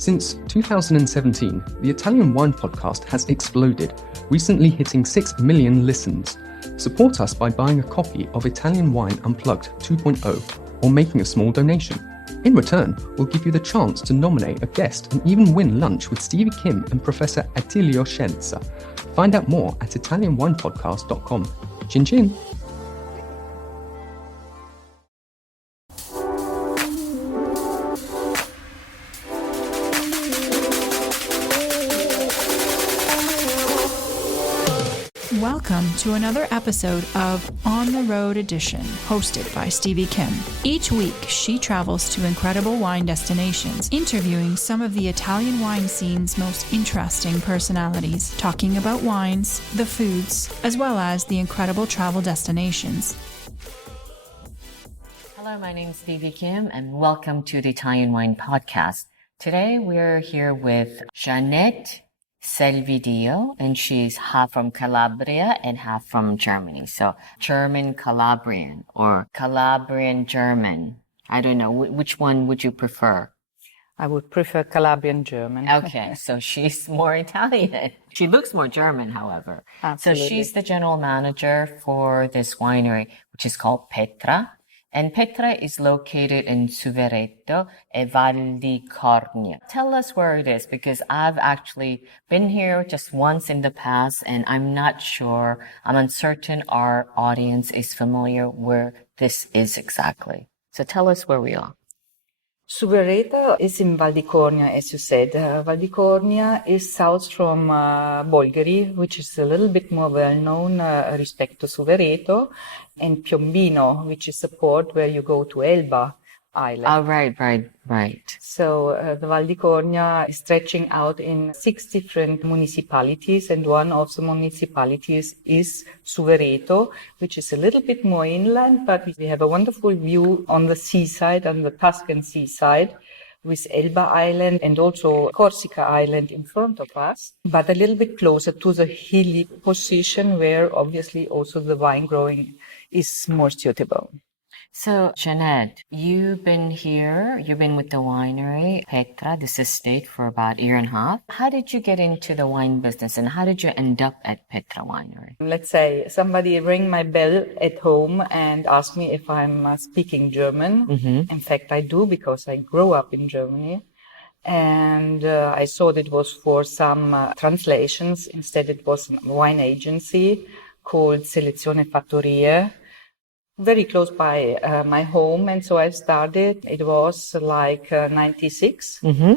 Since 2017, the Italian Wine Podcast has exploded, recently hitting 6 million listens. Support us by buying a copy of Italian Wine Unplugged 2.0 or making a small donation. In return, we'll give you the chance to nominate a guest and even win lunch with Stevie Kim and Professor Attilio Scienza. Find out more at italianwinepodcast.com. Chin chin! Welcome to another episode of On the Road Edition, hosted by Stevie Kim. Each week, she travels to incredible wine destinations, interviewing some of the Italian wine scene's most interesting personalities, talking about wines, the foods, as well as the incredible travel destinations. Hello, my name is Stevie Kim, and welcome to the Italian Wine Podcast. Today, we're here with Jeanette Servidio, and she's half from Calabria and half from Germany. So German Calabrian or Calabrian German. I don't know. Which one would you prefer? I would prefer Calabrian German. Okay, so she's more Italian. She looks more German, however. Absolutely. So she's the general manager for this winery, which is called Petra. And Petra is located in Suvereto e Val di Cornia. Tell us where it is, because I've actually been here just once in the past, and I'm not sure, I'm uncertain our audience is familiar where this is exactly. So tell us where we are. Suvereto is in Val di Cornia, as you said. Val di Cornia is south from Bolgheri, which is a little bit more well-known respect to Suvereto, and Piombino, which is a port where you go to Elba Island. Oh, right. So the Val di Cornia is stretching out in 6 different municipalities, and one of the municipalities is Suvereto, which is a little bit more inland, but we have a wonderful view on the seaside, on the Tuscan seaside, with Elba Island and also Corsica Island in front of us, but a little bit closer to the hilly position where obviously also the wine growing is more suitable. So, Jeanette, you've been with the winery, Petra, this estate, for about a year and a half. How did you get into the wine business, and how did you end up at Petra Winery? Let's say somebody rang my bell at home and asked me if I'm speaking German. Mm-hmm. In fact, I do, because I grew up in Germany. And I thought it was for some translations. Instead, it was a wine agency called Selezione Fattorie, very close by my home, and so I started. It was like 96. Mm-hmm.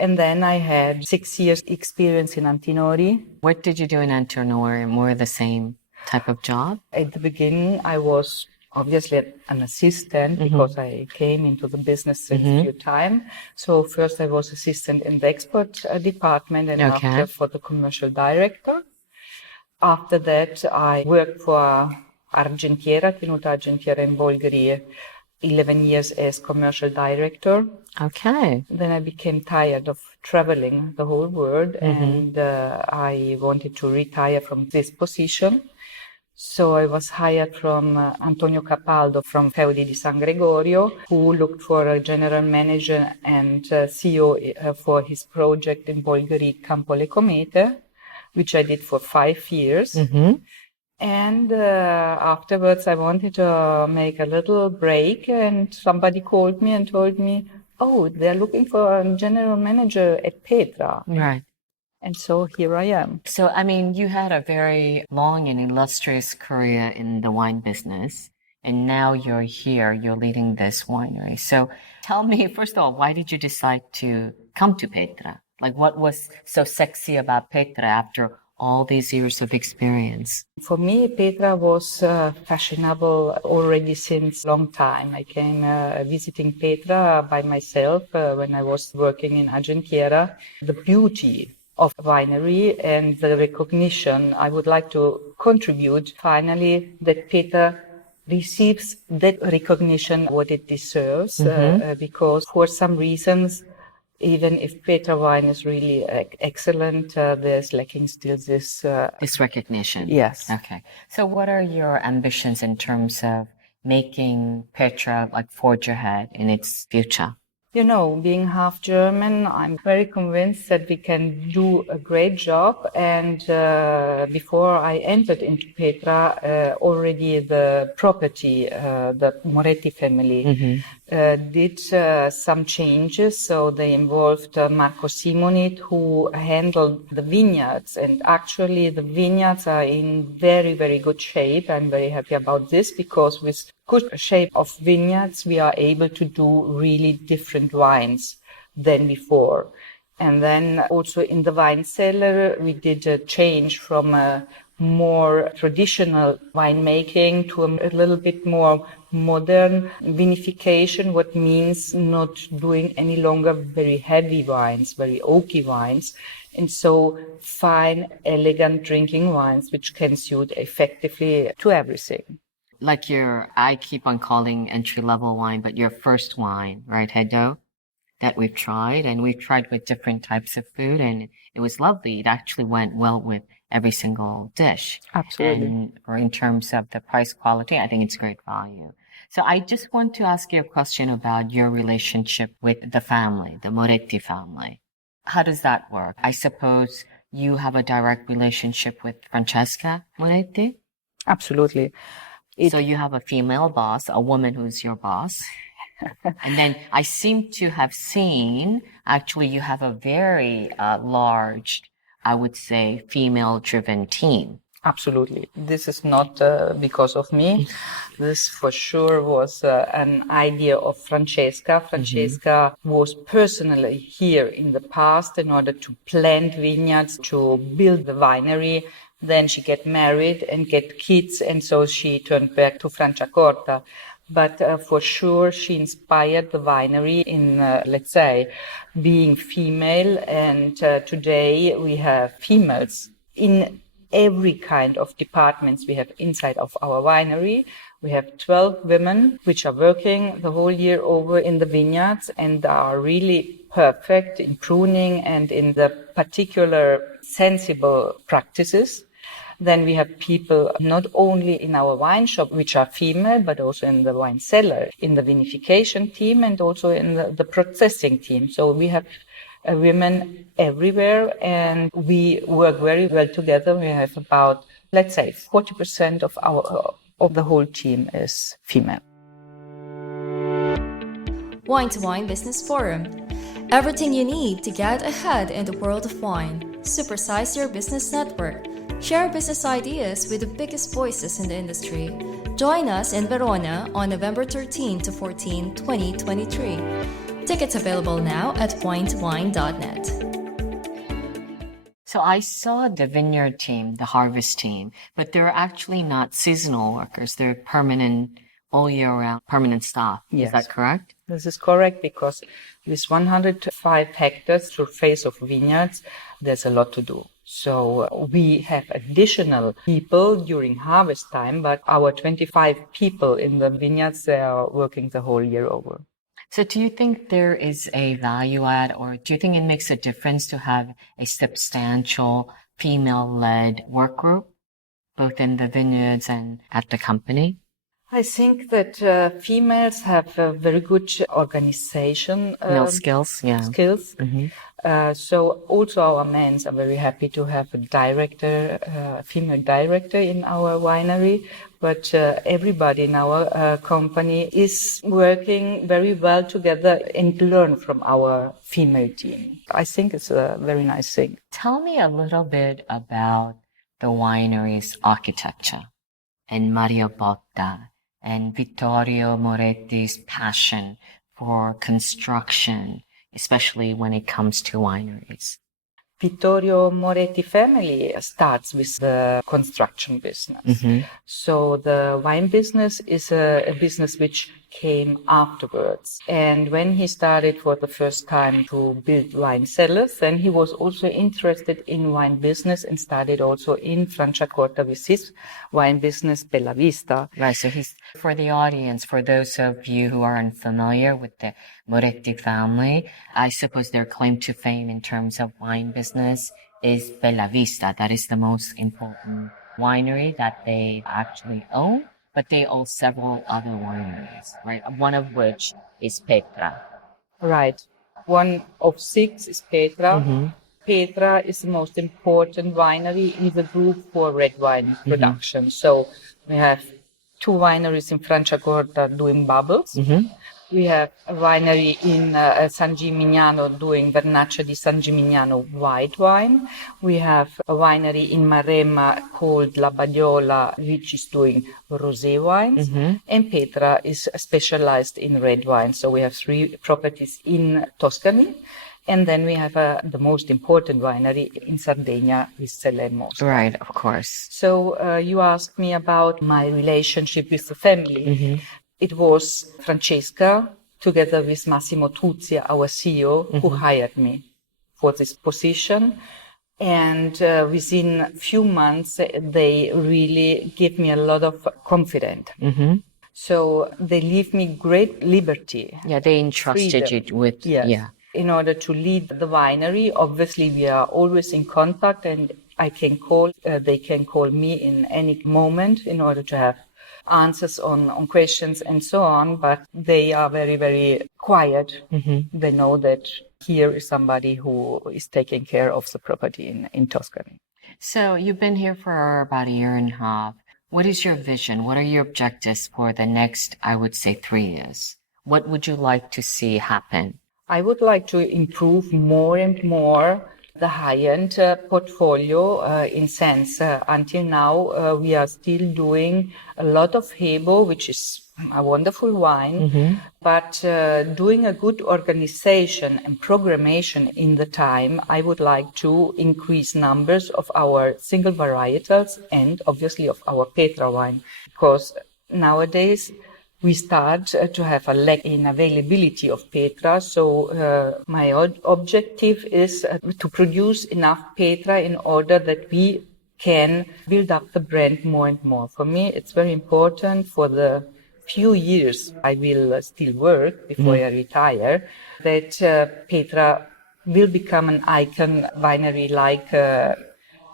And then I had 6 years experience in Antinori. What did you do in Antinori? More the same type of job? At the beginning, I was obviously an assistant, because I came into the business a few times. So first I was assistant in the export department, and after for the commercial director. After that, I worked for Argentiera, Tenuta Argentiera in Bolgheri, 11 years as commercial director. Okay. Then I became tired of traveling the whole world, and I wanted to retire from this position. So I was hired from Antonio Capaldo from Feudi di San Gregorio, who looked for a general manager and CEO for his project in Bolgheri, Campo Le Comete, which I did for 5 years. And afterwards, I wanted to make a little break, and somebody called me and told me, oh, they're looking for a general manager at Petra. Right. And so here I am. So, I mean, you had a very long and illustrious career in the wine business, and now you're here, you're leading this winery. So tell me, first of all, why did you decide to come to Petra? Like, what was so sexy about Petra after all these years of experience? For me, Petra was fashionable already since a long time. I came visiting Petra by myself when I was working in Argentiera. The beauty of winery and the recognition, I would like to contribute finally that Petra receives that recognition what it deserves, because for some reasons, even if Petra wine is really excellent, there's lacking still this recognition. Yes. Okay. So what are your ambitions in terms of making Petra like forge ahead in its future? You know, being half German, I'm very convinced that we can do a great job. And before I entered into Petra, already the property, the Moretti family, did some changes. So they involved Marco Simonit, who handled the vineyards. And actually, the vineyards are in very, very good shape. I'm very happy about this because with good shape of vineyards, we are able to do really different wines than before. And then also in the wine cellar, we did a change from a more traditional winemaking to a little bit more modern vinification, what means not doing any longer very heavy wines, very oaky wines. And so fine, elegant drinking wines, which can suit effectively to everything. Like I keep on calling entry-level wine, but your first wine, right, Hedo, that we've tried, and we've tried with different types of food, and it was lovely. It actually went well with every single dish. Absolutely. And or in terms of the price quality, I think it's great value. So I just want to ask you a question about your relationship with the family, the Moretti family. How does that work? I suppose you have a direct relationship with Francesca Moretti? Absolutely. So you have a female boss, a woman who's your boss. And then I seem to have seen, actually, you have a very large, I would say, female-driven team. Absolutely. This is not because of me. This for sure was an idea of Francesca. Francesca was personally here in the past in order to plant vineyards, to build the winery. Then she get married and get kids, and so she turned back to Franciacorta. But for sure, she inspired the winery in, let's say, being female. And today we have females in every kind of departments we have inside of our winery. We have 12 women which are working the whole year over in the vineyards and are really perfect in pruning and in the particular sensible practices. Then we have people not only in our wine shop, which are female, but also in the wine cellar, in the vinification team, and also in the processing team. So we have women everywhere, and we work very well together. We have about, let's say, 40% of the whole team is female. Wine to Wine Business Forum. Everything you need to get ahead in the world of wine. Supersize your business network. Share business ideas with the biggest voices in the industry. Join us in Verona on November 13 to 14, 2023. Tickets available now at winetowine.net. So I saw the vineyard team, the harvest team, but they're actually not seasonal workers. They're permanent, all year round, permanent staff. Yes. Is that correct? This is correct because with 105 hectares surface of vineyards, there's a lot to do. So we have additional people during harvest time, but our 25 people in the vineyards, they are working the whole year over. So do you think there is a value add, or do you think it makes a difference to have a substantial female-led work group, both in the vineyards and at the company? I think that females have a very good organization skills. Yeah. Skills. So also our men are very happy to have a director, female director in our winery. But everybody in our company is working very well together and learn from our female team. I think it's a very nice thing. Tell me a little bit about the winery's architecture and Mario Botta and Vittorio Moretti's passion for construction, especially when it comes to wineries. Vittorio Moretti family starts with the construction business. So the wine business is a business which came afterwards. And when he started for the first time to build wine cellars, then he was also interested in wine business and started also in Franciacorta with his wine business, Bella Vista. Right, so for the audience, for those of you who are unfamiliar with the Moretti family, I suppose their claim to fame in terms of wine business is Bella Vista. That is the most important winery that they actually own, but they own several other wineries, right? One of which is Petra. Right. One of 6 is Petra. Petra is the most important winery in the group for red wine production. So we have 2 wineries in Franciacorta doing bubbles. We have a winery in San Gimignano doing Vernaccia di San Gimignano white wine. We have a winery in Maremma called La Badiola, which is doing rosé wines. And Petra is specialized in red wine. So we have 3 properties in Tuscany. And then we have the most important winery in Sardinia with Cella e Mosca. Right, of course. So you asked me about my relationship with the family. It was Francesca, together with Massimo Tuzzi, our CEO, who hired me for this position. And within a few months, they really gave me a lot of confidence. So they leave me great liberty. Yeah, they entrusted freedom. you with, Yes. In order to lead the winery, obviously we are always in contact, and I can call, they can call me in any moment in order to have answers on questions and so on, but they are very, very quiet. They know that here is somebody who is taking care of the property in Tuscany. So you've been here for about a year and a half. What is your vision? What are your objectives for the next, I would say, 3 years? What would you like to see happen? I would like to improve more and more the high-end portfolio in sense. Until now, we are still doing a lot of Hebo, which is a wonderful wine, but doing a good organization and programmation in the time, I would like to increase numbers of our single varietals and obviously of our Petra wine, because nowadays we start to have a lack in availability of Petra. So my objective is to produce enough Petra in order that we can build up the brand more and more. For me, it's very important for the few years I will still work before I retire, that Petra will become an icon winery like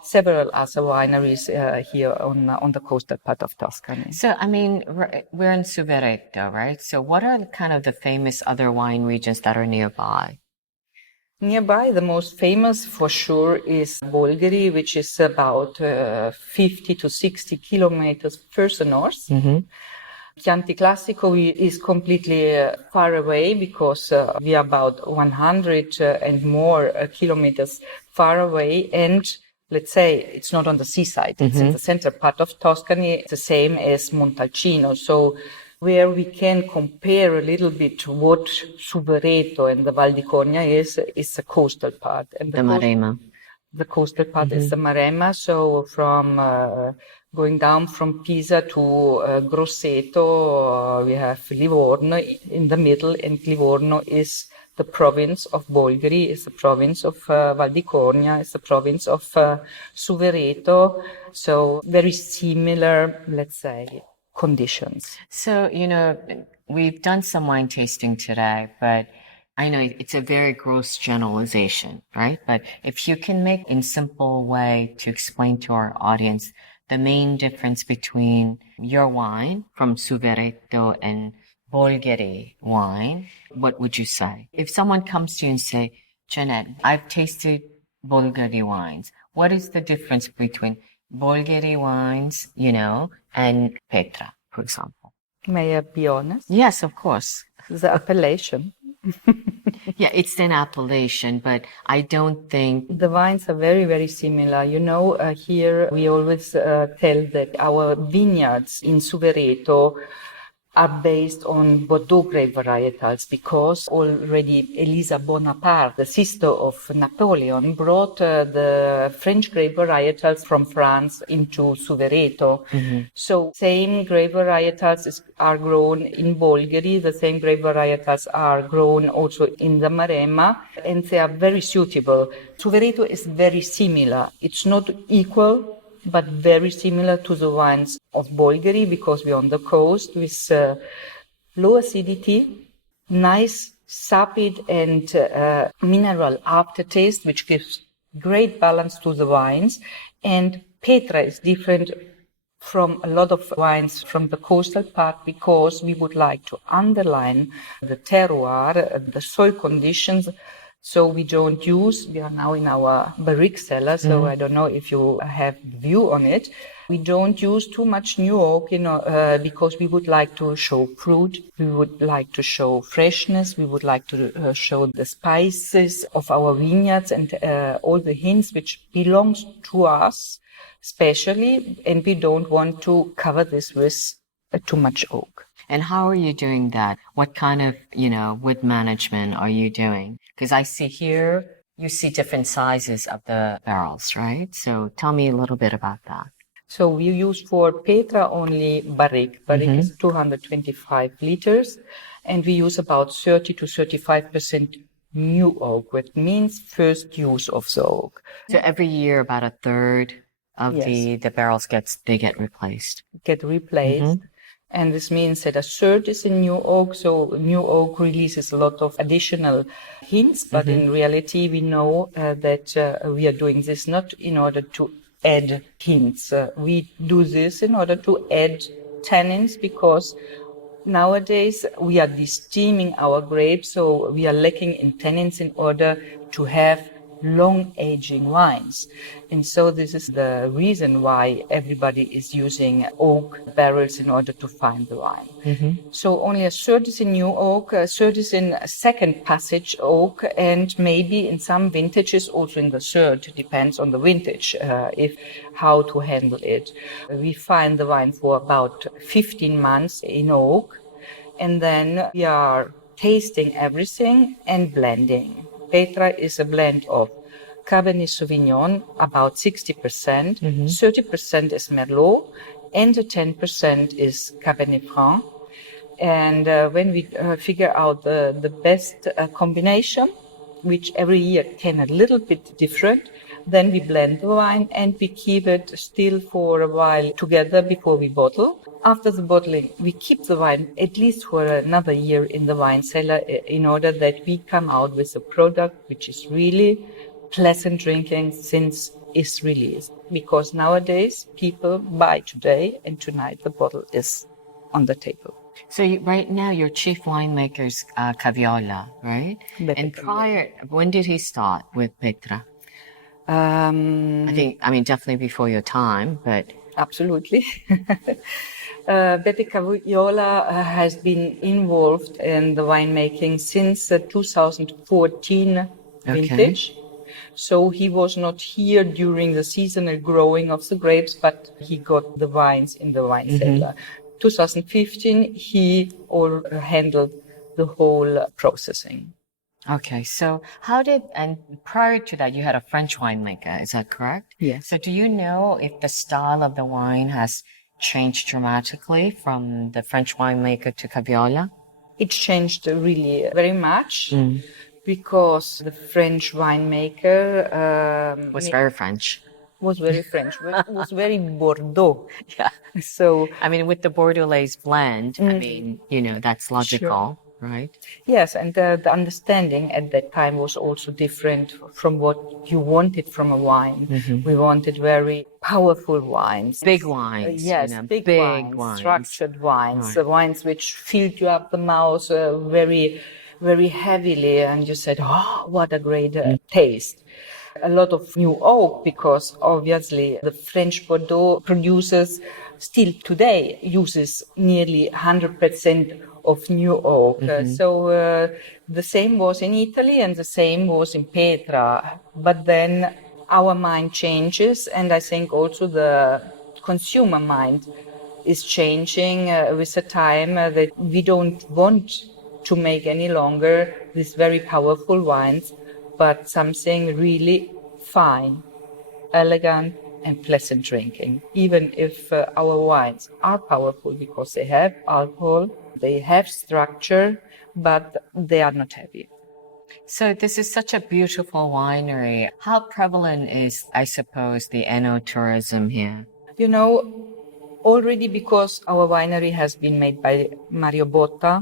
several other wineries here on the coastal part of Tuscany. So, I mean, we're in Suvereto, right? So what are kind of the famous other wine regions that are nearby? Nearby, the most famous for sure is Bolgheri, which is about 50 to 60 kilometers further north. Chianti Classico is completely far away because we are about 100 and more kilometers far away, and let's say it's not on the seaside, it's in the center part of Tuscany, the same as Montalcino. So where we can compare a little bit what Suvereto and the Val di Cornia is the coastal part. And The Maremma. The coastal part is the Maremma, so from going down from Pisa to Grosseto, we have Livorno in the middle, and Livorno is the province of Bolgheri, is the province of Val di Cornia, is the province of Suvereto, so very similar, let's say, conditions. So, you know, we've done some wine tasting today, but I know it's a very gross generalization, right? But if you can make in simple way to explain to our audience the main difference between your wine from Suvereto and Bolgheri wine, what would you say? If someone comes to you and say, Jeanette, I've tasted Bolgheri wines. What is the difference between Bolgheri wines, you know, and Petra, for example? May I be honest? Yes, of course. The appellation. Yeah, it's an appellation, but I don't think... The wines are very, very similar. You know, here we always tell that our vineyards in Suvereto are based on Bordeaux grape varietals because already Elisa Bonaparte, the sister of Napoleon, brought the French grape varietals from France into Suvereto. So same grape varietals are grown in Bolgheri, the same grape varietals are grown also in the Maremma, and they are very suitable. Suvereto is very similar. It's not equal, but very similar to the wines of Bolgheri because we're on the coast with low acidity, nice sapid and mineral aftertaste, which gives great balance to the wines. And Petra is different from a lot of wines from the coastal part because we would like to underline the terroir, the soil conditions. So we are now in our barrique cellar, so I don't know if you have view on it. We don't use too much new oak, because we would like to show fruit, we would like to show freshness, we would like to show the spices of our vineyards and all the hints which belongs to us, especially, and we don't want to cover this with too much oak. And how are you doing that? What kind of, wood management are you doing? Because I see here, you see different sizes of the barrels, right? So tell me a little bit about that. So we use for Petra only barrique. Barrique is 225 liters, and we use about 30 to 35% new oak, which means first use of the oak. So every year, about a third of Yes. the barrels get replaced. Get replaced. And this means that a third is in new oak, so new oak releases a lot of additional hints, but in reality we know that we are doing this not in order to add hints. We do this in order to add tannins because nowadays we are de-steaming our grapes, so we are lacking in tannins in order to have long aging wines. And so this is the reason why everybody is using oak barrels in order to find the wine. So only a third is in new oak, a third is in second passage oak, and maybe in some vintages also in the third, depends on the vintage, how to handle it. We find the wine for about 15 months in oak, and then we are tasting everything and blending. Petra is a blend of Cabernet Sauvignon, about 60%, 30% is Merlot, and 10% is Cabernet Franc. And when we figure out the best combination, which every year can a little bit different, then we blend the wine and we keep it still for a while together before we bottle. After the bottling, we keep the wine at least for another year in the wine cellar in order that we come out with a product which is really pleasant drinking since it's released. Because nowadays people buy today and tonight the bottle is on the table. So right now your chief winemaker is Caviola, right? And prior, when did he start with Petra? I mean, definitely before your time, but... Absolutely. Beppe Caviola has been involved in the winemaking since 2014 vintage. So he was not here during the seasonal growing of the grapes, but he got the wines in the wine cellar. 2015, he handled the whole processing. Okay, so and prior to that, you had a French winemaker, is that correct? Yes. So do you know if the style of the wine has changed dramatically from the French winemaker to Caviola? It changed really very much because the French winemaker Was very French. Was very French, was very Bordeaux. Yeah. So, I mean, with the Bordelais blend, I mean, that's logical, right? Yes, and the understanding at that time was also different from what you wanted from a wine. We wanted very powerful wines. Big wines. Yes, big wines, structured wines, wines which filled you up the mouth very, very heavily, and you said, oh, what a great taste. A lot of new oak because obviously the French Bordeaux producers still today uses nearly 100% of new oak. So the same was in Italy and the same was in Petra. But then our mind changes, and I think also the consumer mind is changing with the time that we don't want to make any longer these very powerful wines, but something really fine, elegant, and pleasant drinking. Even if our wines are powerful because they have alcohol, they have structure, but they are not heavy. So this is such a beautiful winery. How prevalent is, I suppose, the eno-tourism here? Already because our winery has been made by Mario Botta.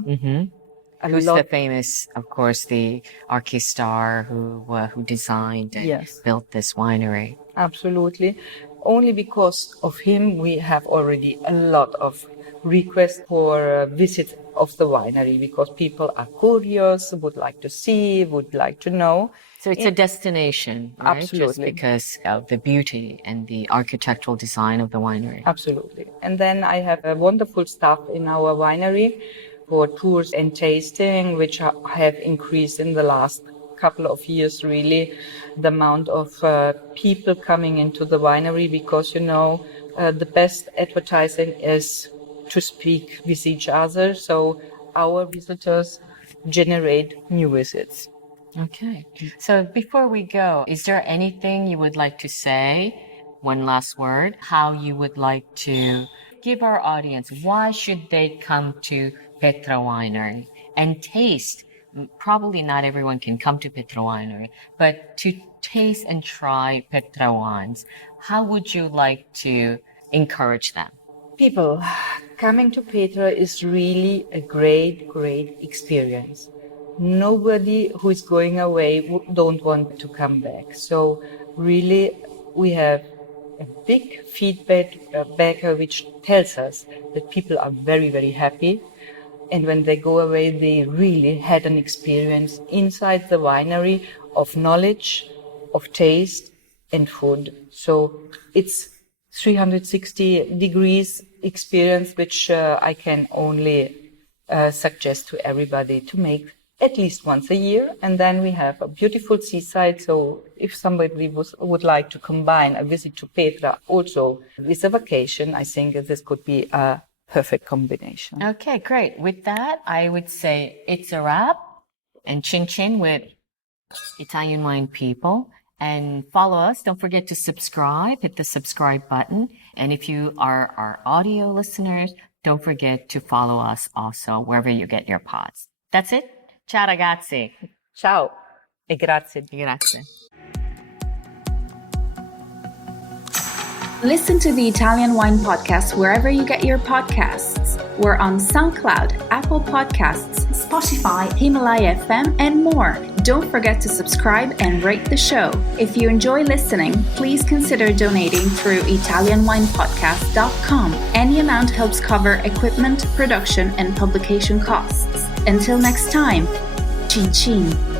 Who's the famous, of course, the Archistar who designed and built this winery. Absolutely. only because of him we have already a lot of requests for visits of the winery, because people are curious, would like to see, would like to know. So it's a destination, right? Absolutely. Just because of the beauty and the architectural design of the winery. Absolutely. And then I have a wonderful staff in our winery for tours and tasting, which have increased in the last couple of years, really, the amount of people coming into the winery, because, the best advertising is to speak with each other. So our visitors generate new visits. Okay. So before we go, is there anything you would like to say? One last word, how you would like to give our audience, why should they come to Petra Winery and taste? Probably not everyone can come to Petra Winery, but to taste and try Petra wines, how would you like to encourage them? People coming to Petra is really a great, great experience. Nobody who is going away don't want to come back. So really, we have a big feedback which tells us that people are very, very happy. And when they go away, they really had an experience inside the winery of knowledge, of taste and food. So it's 360 degrees experience, which I can only suggest to everybody to make at least once a year. And then we have a beautiful seaside. So if somebody would like to combine a visit to Petra also with a vacation, I think this could be a perfect combination. Okay, great. With that, I would say it's a wrap, and chin chin with Italian Wine People. And follow us. Don't forget to subscribe. Hit the subscribe button. And if you are our audio listeners, don't forget to follow us also wherever you get your pods. That's it. Ciao ragazzi. Ciao e grazie. Grazie. Listen to the Italian Wine Podcast wherever you get your podcasts. We're on SoundCloud, Apple Podcasts, Spotify, Himalaya FM, and more. Don't forget to subscribe and rate the show. If you enjoy listening, please consider donating through ItalianWinePodcast.com. Any amount helps cover equipment, production, and publication costs. Until next time, cin cin.